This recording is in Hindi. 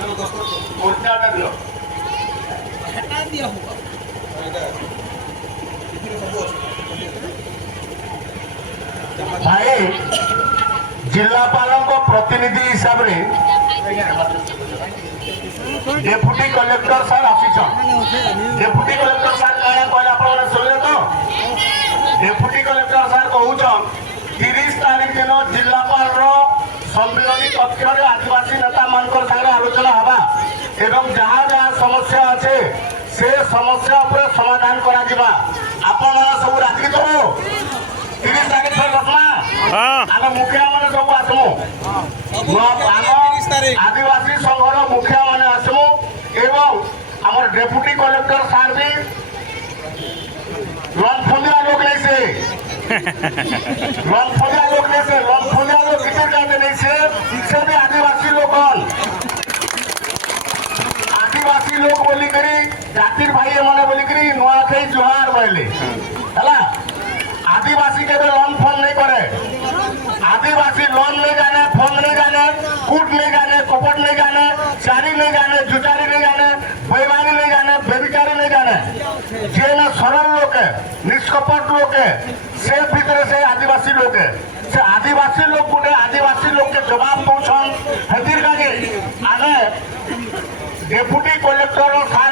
मोर्चाटा दियो हटा दिया होगा भाई जिलापाल प्रतिनिधि हिसाब से डेप्यूटी कलेक्टर सार आसीछन डेप्यूटी कलेक्टर सार कहला कहला आपण सुनले तो डेप्यूटी कलेक्टर सार कहउछन 30 तारीख दिन जिलापाल रो सम्मेलनी कक्ष रे आदिवासी नेता मानकर संगे आलोचना हवा एवं जहाँ जहाँ समस्या अच्छे से समस्या पर समाधान करा दिबा आपण सब राजी तो 30 तारीख से बसमा आम मुखिया मैंने सब आसमु आदिवासी संघर मुखिया मैंने आसमु एवं आम डेप्यूटी कलेक्टर सार भी लंफुलिया लोग नहीं से लंफुलिया लोग नहीं से लंफुलिया लोग कितने कहते नहीं से भी आदिवासी लोग आदिवासी लोग बोली करी जातिर भाई मैंने बोली करी नुआखाई जुहार बोले है आदिवासी के लोन फोन नहीं करे आदिवासी लोन नहीं जाने फोन नहीं जाने कूट नहीं जाने कपट नहीं जाने चारी नहीं जाने जुचारी नहीं जाने बेईमानी नहीं जाने बेबिचारी नहीं जाने जे ना सरल लोग है निष्कपट लोग है से भीतर से आदिवासी लोग है से आदिवासी लोग गोटे आदिवासी लोग के जवाब दौन हेतिर आगे आगे डेप्यूटी कलेक्टर सार